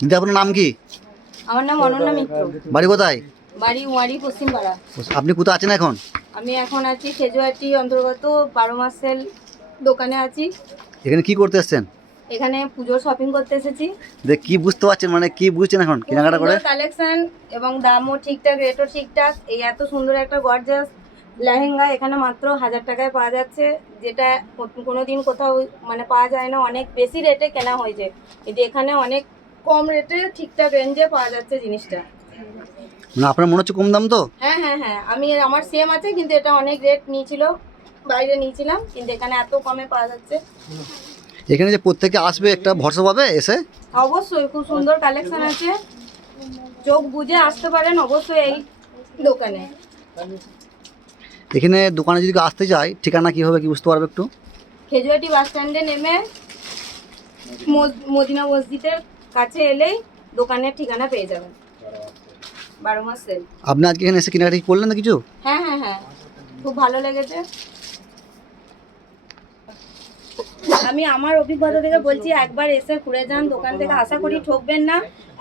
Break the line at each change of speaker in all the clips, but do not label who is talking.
দিদি আপনার নাম কি?
আমার নাম অনন্যা মিত্র।
বাড়ি কোথায়?
বাড়ি ওয়ারি পশ্চিমপাড়া।
আপনি কোথায় আছেন এখন?
আমি এখন আছি খেজুয়াটি অন্তর্গত বারো মাসের দোকানে আছি।
এখানে কি করতে এসছেন?
এখানে পুজোর শপিং করতে এসেছি।
দেখ কি বুঝতে পারছেন মানে কি বুঝছেন এখন কেনাকাটা করে?
কালেকশন এবং দামও ঠিকঠাক রেটও ঠিকঠাক। এই এত সুন্দর একটা গর্জাস লেহেঙ্গা এখানে মাত্র হাজার টাকায় পাওয়া যাচ্ছে যেটা কোনো দিন কোথাও মানে পাওয়া যায় না। অনেক বেশি রেটে কেনা হয়েছে। কিন্তু এখানে অনেক কম রেটে ঠিকঠাক রেঞ্জে পাওয়া যাচ্ছে জিনিসটা।
মানে আপনার মনে হচ্ছে কম দাম তো?
হ্যাঁ হ্যাঁ হ্যাঁ। আমি আমার সেম আছে কিন্তু এটা অনেক রেট নিয়েছিল বাইরে নিয়েছিলাম কিন্তু এখানে এত কমে পাওয়া যাচ্ছে।
এখানে যে প্রত্যেকে আসবে একটা ভরসা পাবে এসে?
অবশ্যই খুব সুন্দর কালেকশন আছে। চোখ বুঝে আসতে পারেন অবশ্যই এই দোকানে।
এখানে দোকানে যদি কেউ আসতে চায় ঠিকানা কী হবে কি বুঝতে পারবে একটু?
খেজুয়াটি বাস স্ট্যান্ডে নেমে মদিনা মসজিদের কাছে এলেই দোকানের ঠিকানা পেয়ে যাবেন। বারো মাস সেল
আপনি আজকে এখানে এসে কেনাকাটি করলেন না কিছু?
হ্যাঁ হ্যাঁ হ্যাঁ। খুব ভালো লেগেছে। আমি আমার অভিজ্ঞতা থেকে বলছি, একবার এসে ঘুরে যান দোকান থেকে। আশা করি ঠকবেন না।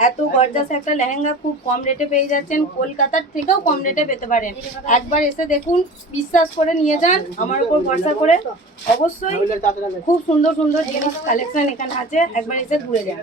এত গর্জাস একটা লেহেঙ্গা খুব কম রেটে পেয়ে যাচ্ছেন। কলকাতার থেকেও কম রেটে পেতে পারেন। একবার এসে দেখুন, বিশ্বাস করে নিয়ে যান, আমার উপর ভরসা করে। অবশ্যই খুব সুন্দর সুন্দর জিনিস কালেকশন এখানে আছে। একবার এসে ঘুরে যান।